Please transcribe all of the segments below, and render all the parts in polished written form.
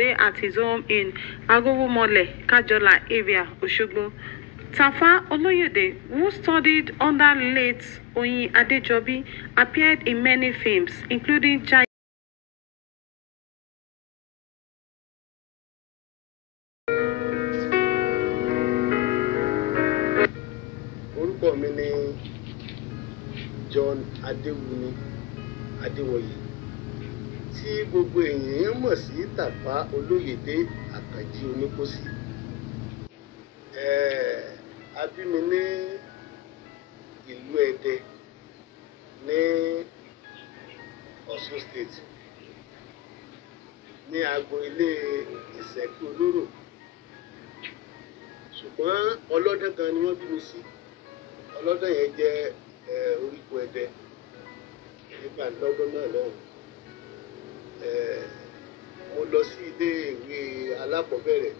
At his home in Arowomole, Kajola area, Oshogbo. Tafa Oloyede, who studied under late Oyin Adejobi, appeared in many films, including Jaiyesimi. Orúkọ mi ni John Adewuni Adewoye, tí gbogbo èèyàn mọ̀ sí Tafa Oloyede Akanji Oniposi. A bí mi ní ìlú Ẹdẹ ní Osun State, ní agbo ilé Ìṣẹ́kí Olóró. Ṣùgbọ́n ọlọ́dún kan ni wọ́n bí mi sí. Ọlọ́dún yẹn jẹ́ oríko Ẹdẹ nígbà lọ́dún náà lọ́hùn. Mo lọ sí ilé ìwé alákọ̀ọ́bẹ̀rẹ̀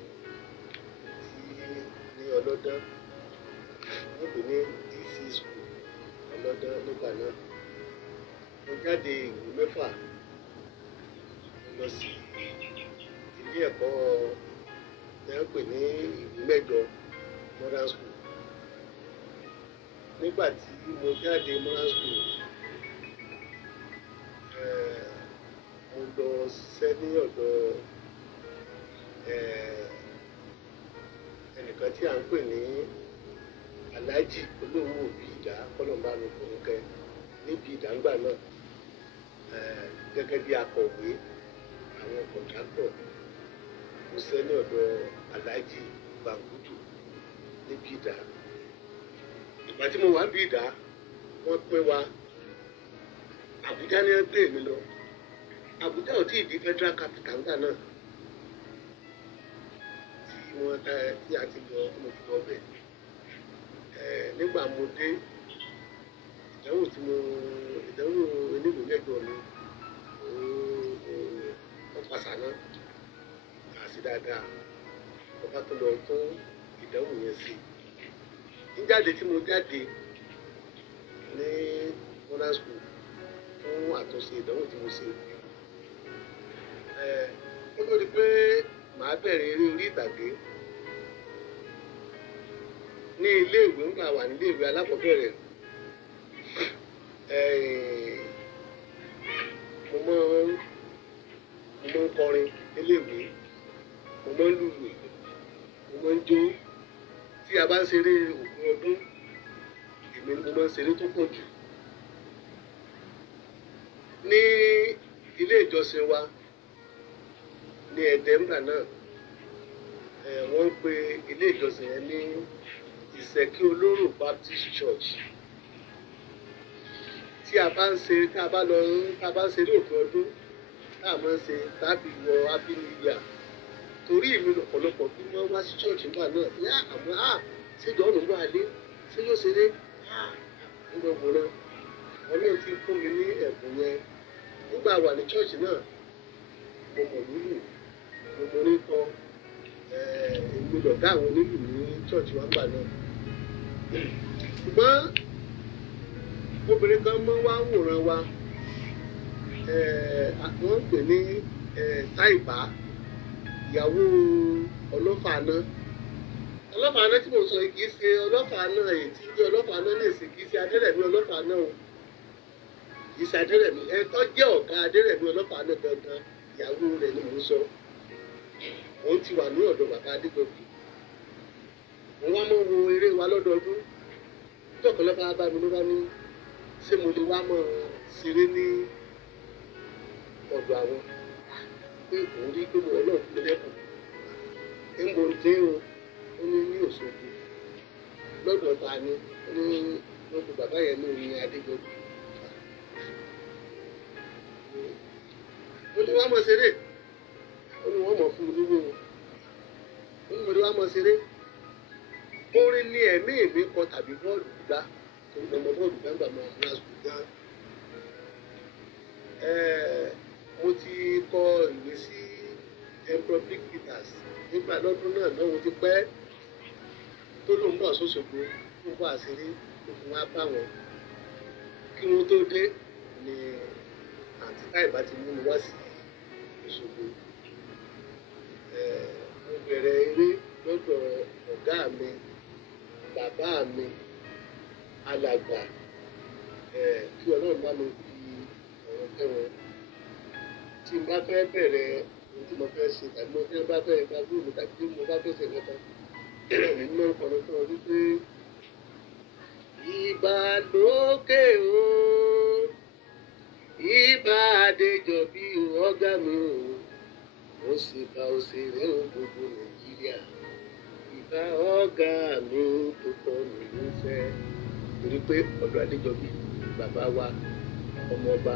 ní ọlọ́dún, wọ́n pè ní DC school ọlọ́dún nígbà náà. Mo jáde ìwé mẹ́fà, mo lọ sí ilé ẹ̀kọ́ tí wọ́n pè ní ìwé mẹ́jọ modern school. Nígbà tí mo jáde modern school, mo lọ ṣiṣẹ́ ní ọ̀dọ̀ ẹnìkan tí à ń pè ní Alhaji olówó òbí ìdá kọ́lọ̀mbá mi kò ń kẹ́ níbi ìdángbà náà, gẹ́gẹ́ bí akọ̀wé àwọn kọ̀ǹtráktọ̀. Mo ṣiṣẹ́ ní ọ̀dọ̀ Alhaji Bangudu níbi ìdá. Ìgbà tí mo wà bí ìdá, wọ́n pín wa. Àbújá ni wọ́n gbé mi lọ. Àbújá ò tí ì di federal capital ńgbà náà tí a ti lọ tí mo fi lọ bẹ̀. Nígbà mo dé, ìdánwò oníwèé mẹ́jọ mi ó pàṣà náà kà sí dáadáa. Mo bá tó lọ tún ìdánwò yẹn sí. Níjáde tí mo jáde ní modern school fún àtúnṣe ìdánwò tí mo ṣe. Ó tó di pé màá bẹ̀rẹ̀ eré orí ìtàgé ní ilé ìwé ńgbà wà ní ilé ìwé alákọ̀ọ́bẹ̀rẹ̀. Mo máa ń kọrin nílé ìwé, mo máa ń lùlù, mo máa ń jó. Tí a bá ń ṣeré òpin ọdún, èmi ni mo máa ń ṣeré tó pọ̀ jù. Ní ilé ìjọsìn wa ní Ẹdẹ ńgbà náà, wọ́n ń pe ilé ìjọsìn yẹn ní Ìṣẹ́kí Olóró Baptist Church. Tí a bá ń ṣeré òpin ọdún, tá a máa ń ṣe tàbí wọ Happy New Year. Torí èmi lọ́pọ̀lọpọ̀ bí wọ́n wá sí church nígbà náà, ní àmọ́ ṣé Jọ́ọ̀nù wà lé, ṣé yóò ṣeré? Nígbà gbòòrò Ọlọ́run ti fún mi ní ẹ̀bùn yẹn. Nígbà wà ní church náà, mo mọ̀ lùlù, mo mọ̀ orin kọ, èmi lọ̀gá àwọn onílù ní church wa nígbà náà. Ṣùgbọ́n obìnrin kan máa ń wá wòran wa, wọ́n ń pè ní Táìbá, ìyàwó ọlọ́fà náà. Ọlọ́fà náà tí mo sọ yìí kì í ṣe ọlọ́fà náà èyí tí jẹ́ ọlọ́fà náà lè ṣe, kì í ṣe Adérẹ̀mí ọlọ́fà náà o. Kì í ṣe Adérẹ̀mí. Tó jẹ́ ọ̀gá Adérẹ̀mí ọlọ́fà náà gangan, ìyàwó rẹ̀ ni mò ń sọ. Òun ti wà ní ọ̀dọ̀ bàbá Adéjọbí. Wọ́n wá máa ń wo eré wa lọ́dọọdún. Tọ́kọ̀lọ́pàá bá mi ló bá ní ṣé mo lè wá máa ṣeré ní ọ̀dọ̀ àwọn. Pé òun rí pé mo Ọlọ́run fún mi lẹ́kùn. Mo dé o, ó ní Òṣogbo. Lọ́dọ̀ ta ni? Ó ní wọ́n pe bàbá yẹn ní Oyin Adejobi. Ó ní wá máa ṣeré. Ó ní wọ́n mọ̀ fún mi lówó. Ó ní mo lè wá máa ṣeré. Orin ni ẹ̀mí mi kọ tàbí bọ́ọ̀lù gbá. Torí ọmọ bọ́ọ̀lù gbàgbà máa ń lásìkò gan. Mo ti kọ ìwé sí Emperor Big Peters nígbà lọ́dún náà mo ti pẹ́ tó lóun bọ̀ sóṣogbo fún bá àṣírí òfin wá bá wọn. Kí wọ́n tó dé ni àǹtí Táìbá ti mú mi wá sí Òṣogbo. mo bẹ̀rẹ̀ eré lọ́dọ̀ ọ̀gá mi bàbá mi alàgbà kí Ọlọ́run bá mi fi ọ̀rọ̀ kẹwọn tí n bá fẹ́ bẹ̀rẹ̀ ohun tí mo fẹ́ ṣe tàbí mo fẹ́ bá fẹ́ gba gbòòrò tàbí tí mo bá fẹ́ ṣe nǹkan èmi máa ń kọrin fún ọ wípé ìbà lókè o ìbà Adéjọbí ọ̀gá mi o ó sì bá òṣèré gbogbo Nàìjíríà ìbà ọ̀gá mi tó kọ́ mi ló fẹ́ torí pé ọ̀dọ̀ Adéjọbí bàbá wa ọmọọba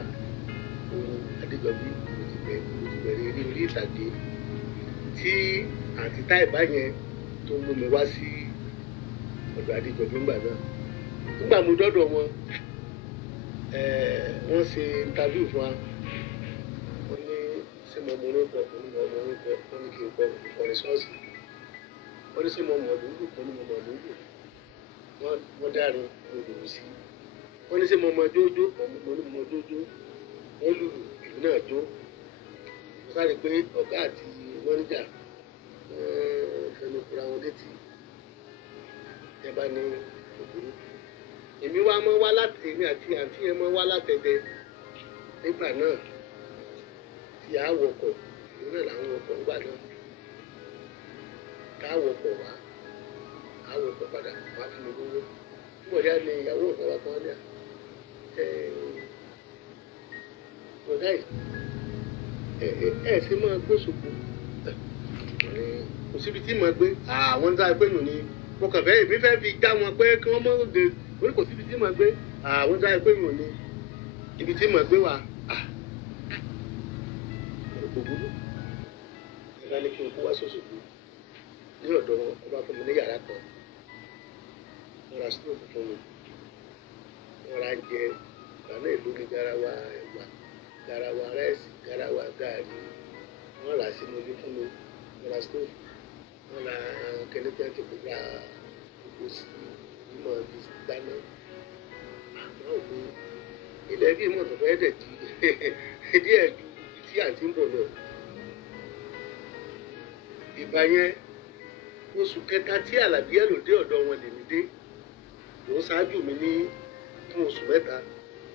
Oyin Adejobi mo ti bẹ̀rẹ̀ eré orí ìtàgé tí àǹtí Táìbá yẹn tó mú mi wá sí ọ̀dọ̀ Adéjọbí ńgbà náà nígbà mo dọ́dọ̀ wọn wọ́n ṣe interview fún wa wọ́n ní ṣé mo mọ orúkọ wọ́n ní kí n kọ ìkọrin ṣọ́ọ̀ṣì wọ́n ní ṣé mo mọ̀ lóògùn wọ́n ní mo mọ̀ lóògùn wọ́n dárin mo lòó sí wọ́n ní ṣé mo mọ jójó mo ní mo jójó wọ́n lù ìlú náà jó mo sáré pé ọ̀gá àti mọ́níjà fẹnu kura wọn létí ẹ bá ní òkúrú èmi wá mọ́ wá láti èmi àti àǹtí yẹn mọ́ wá látẹ̀dẹ̀ nígbà náà tí a wọkọ̀ ìlú náà là ń wọkọ̀ nígbà náà ká wọkọ̀ wá a wọkọ̀ padà wá fún mi lówó nígbà yá ni ìyàwó ọ̀gá wa kan ní ọ̀gá yìí ṣe máa gbóṣogbo kò síbi tí màá gbé àwọn ń dá pé nù ni mo kàn fẹ́ èmi fẹ́ fi já wọn pé kí wọ́n mọ̀ òde ó ní kò síbi tí màá gbé àwọn ń dá pé nù ni ibi tí màá gbé wà kò burú ẹ̀ka ni kí n kó wá sọ́sọ́gbó ní ọ̀dọ̀ wọn ọba fún mi ní yàrá kan wọ́n ra stóòfù fún mi wọ́n ra jẹ ìgbàna ìlú ní garawa ẹ̀wà garawa rẹ́ẹ̀sì garawa gààrí wọ́n rà sínú ilé fún mi wọ́n ra stóòfù wọ́n ra kẹ́lẹ́tẹ́ tó kó ra gbogbo sí ìmọ̀ ibi dáná àwọn òkú ilẹ̀ bí ìmọ̀ tó fẹ́ dẹ̀ di díẹ̀ ju tí àǹtí ń bọ̀ lọ. Ìgbà yẹn oṣù kẹta tí Àlàbí Yẹ́lò dé ọ̀dọ̀ wọn lèmi dé ló ń ṣáájú mi ní fún oṣù mẹ́ta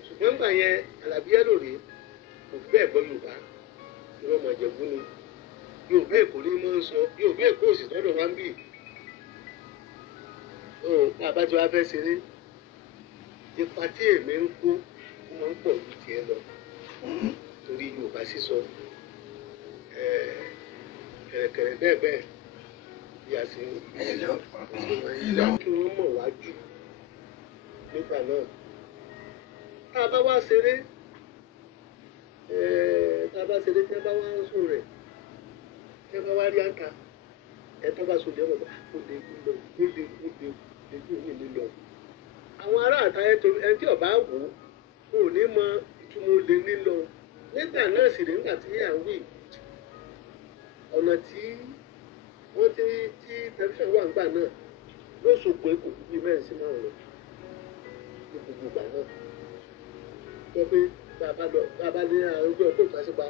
ṣùgbọ́n ìgbà yẹn Àlàbí Yẹ́lò rèé kò fi bẹ́ẹ̀ gbọ́ Yorùbá ìwọ́n ọmọ Ìjẹ̀bú ni Yorùbá Èkó ní mọ́ ń sọ Yorùbá Èkó òsì tọ́dọ̀ wá ń bì bàbá tí wàá fẹ́ ṣeré ipa tí èmi ń kó wọ́n ń pọ̀ ju tiẹ̀ lọ torí Yorùbá sísọ kẹ̀rẹ̀kẹ̀rẹ̀ bẹ́ẹ̀ bẹ́ẹ̀ bí a ṣe ń kí wọ́n mọ̀ wá jù nígbà náà tá a bá wá ṣeré tí a bá wá ń sùn rẹ̀ tí a bá wá rí àǹkà tó bá sùn lẹ́wọ̀n ó lè lílọ lílọ àwọn ará àta ẹni tí ọba wò ó ní mọ ìtumọ̀ olè lílọ nígbà náà sì rí nígbà tí à ń wí ọ̀nà tí wọ́n ti tẹlifíṣàn wà nígbà náà ló sopọ̀ èkó bíi mẹ́rin sí márùn lọ ní gbogbo ìgbà náà sọ pé bàbá ní àrùjọ tó ìfàṣípa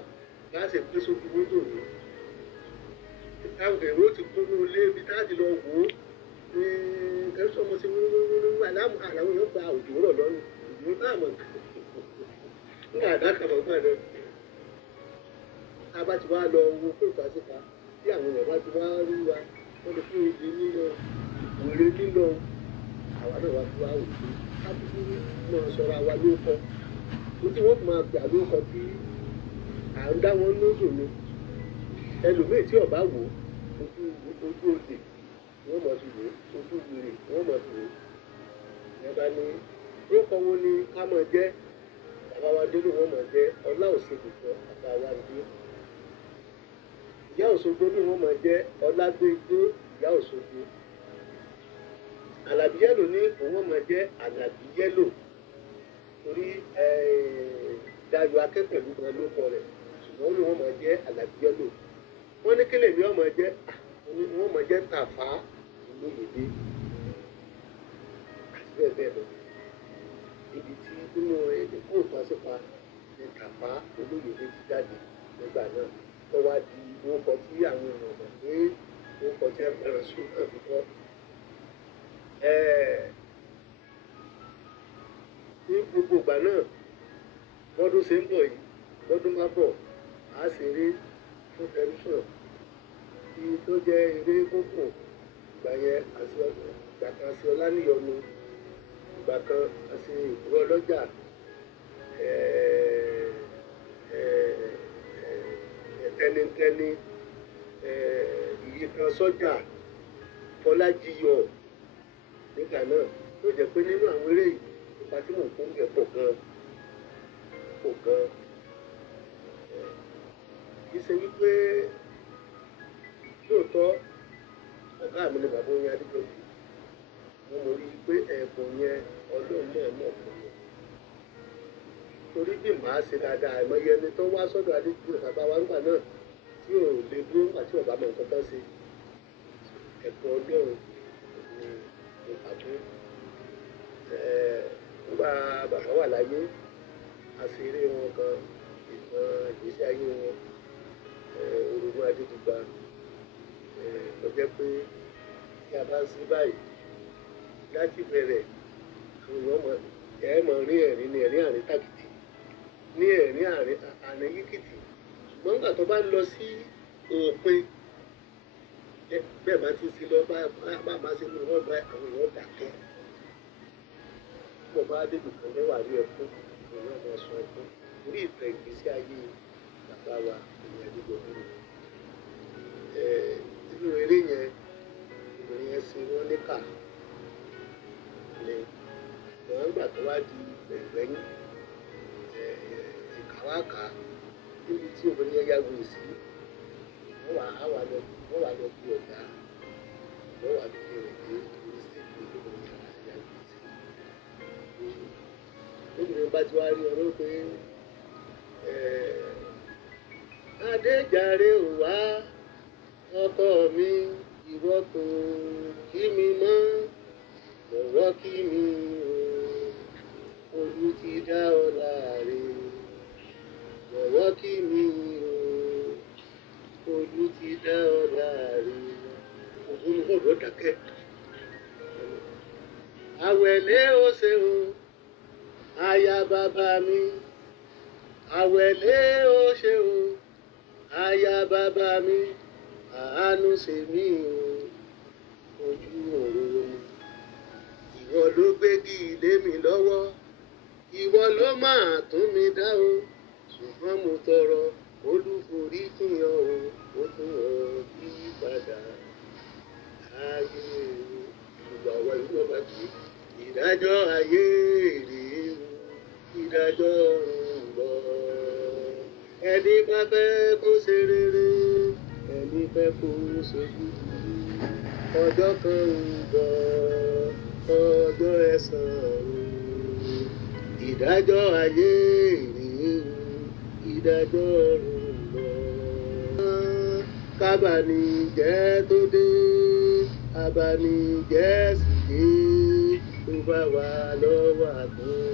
bá ṣe pé sójú wíńdò ní táwọn èrò ti kúrò lé ibi táàdì lọ wò ó ní tẹlifíṣàn ọmọ sí wíwíwíwí àláwọn èèyàn gba òjò rọ̀ lọ́rùn òjò táàmù nígbà àdákàmọ̀ gbà náà abá ti wá lọ wo pé ìfàṣípa tí àwọn èèyàn bá ti wá rí wa wọ́n lè fún ibi nílọ ìwòrè nílọ àwa náà wá fi wá wò pé kábíyú máa sọra wa lóko ó tí wọ́n fi máa gbà lóko tí à ń dá wọn lóṣù ni ẹlòmíì tí ọba wò ojú òde wọ́n mọ̀ sí wò ojú wèrè wọ́n mọ̀ sí wò ẹ̀ka ni lóko wo ni ká mọ̀ jẹ́ bàbá wa délé wọ́n mọ̀ jẹ́ ọlá òṣèlú fún àbá wa dé. Ìyá Òṣogbo ní wọ́n máa jẹ́ Ọlágbégbé Ìyá Òṣogbo. Àlàbí Yẹ́lò ní òun máa jẹ́ Àlàbí Yẹ́lò torí Dayọ̀ Akẹ́pẹ̀lú gan ló kọ rẹ̀ ṣùgbọ́n ní wọ́n máa jẹ́ Àlàbí Yẹ́lò. Wọ́n ní kílè ní wọ́n máa jẹ́ Tafa Oloyede àti bẹ́ẹ̀ bẹ́ẹ̀ lọ. Ibi tí nínú èdè kóòtù àṣepa ní Tafa Oloyede ti jáde nígbà náà. tó wá di orúkọ tí àwọn èèyàn mọ̀ pé orúkọ tí ẹ fẹ́ràn sùn náà dúpọ́. Ní gbogbo ìgbà náà lọ́dún ṣe ń bọ̀ yìí lọ́dún má bọ̀ á ṣeré fún tẹlifíṣàn tí tó jẹ́ eré gbogbo ìgbà yẹn ìgbà kan àti Ọláníyọnu, ìgbà kan àti Ekuero Oloja, tẹnitẹni, ìyíkan sọ́jà, Fọlájiyọ̀ nígbà náà tó jẹ́ pé nínú àwọn eré yìí nípa tí mò ń kún pọ̀ gan kì í ṣe wípé lóòótọ́ ọ̀gá mi ni bàbá Oyin Adejobi, wọ́n mọ̀ rí i pé ẹ̀bùn yẹn Ọlọ́run náà mọ̀ fún mi torí bí màá ṣe dáadáa àìmọye ẹni tó wá sọ́dọ̀ Adejobi bàbá wa nígbà náà tí ò lè dúró nígbà tí ọ̀bá mọ̀ nǹkan tán ṣe ẹ̀bùn Ọlọ́run ni ìpàdé. Nígbà bàbá wà láyé àṣírí wọn kan ìtàn ìgbésí ayé wọn Orogun Adédìgbà tó jẹ́ pé tí a bá ń sí báyìí láti bẹ̀rẹ̀ àwọn èèyàn mọ̀ rí ẹ̀rín ní ẹ̀rín àrín tàkìtì ní ẹ̀rín àrín yíkìtì ṣùgbọ́n nígbà tó bá lọ sí òpin bẹ́ẹ̀ bá ti sí lọ bá ṣe mú wọn bá àwọn èèyàn dàkẹ́ bọ́ bá débi kan lẹ́wà rí ẹkún èèyàn máa sọ ẹkún orí ìtàn ìgbésí ayé bàbá wa Oyin Adejobi nínú eré yẹn obìnrin yẹn ṣe wọ́n níkà ni wọ́n gbà tó wá di gbẹ̀ngbẹ̀yìn ìkàwákà níbi tí obìnrin yẹn yàgò sí wọ́n wà lọ bí ọ̀gá wọ́n wà bí rẹ̀ dé orí stéèkì obìnrin yẹn yàgò sí. Obìnrin bá ti wá rí ọ̀rọ̀ pé Adéjàre ò wá ọkọ mi ìwọ kò kí mi mọ́ lọ́wọ́ kí mi o olú ti dá ọ láre lọ́wọ́ kí mi o olú ti dá ọ láre òun gbọ́dọ̀ dákẹ́. Àwẹ̀lé ó ṣe o aya bàbá mi àwẹ̀lé ó ṣe o aya bàbá mi àánú ṣe mí o ojú òróró ìwọ ló gbégi ilé mi lọ́wọ́ ìwọ ló máa tún mi dá o ṣùgbọ́n mo tọrọ olúforí kíyan o ó tún ọ bí padà ayé ìgbà wa ìlú ọba kì í ìdájọ́ ayé rèé o ìdájọ́ ọ̀run bọ̀ ẹni bá fẹ́ kó ṣe rere ẹni fẹ́ kó ṣe búburú ọjọ́ kan ń bọ̀ ọjọ́ ẹ̀san o ìdájọ́ ayé rèé o ìdájọ́ ọ̀run bọ̀ kábàánìjẹ́ tó dé abànìjẹ́ sì dé tó bá wà lọ́wọ́ àtún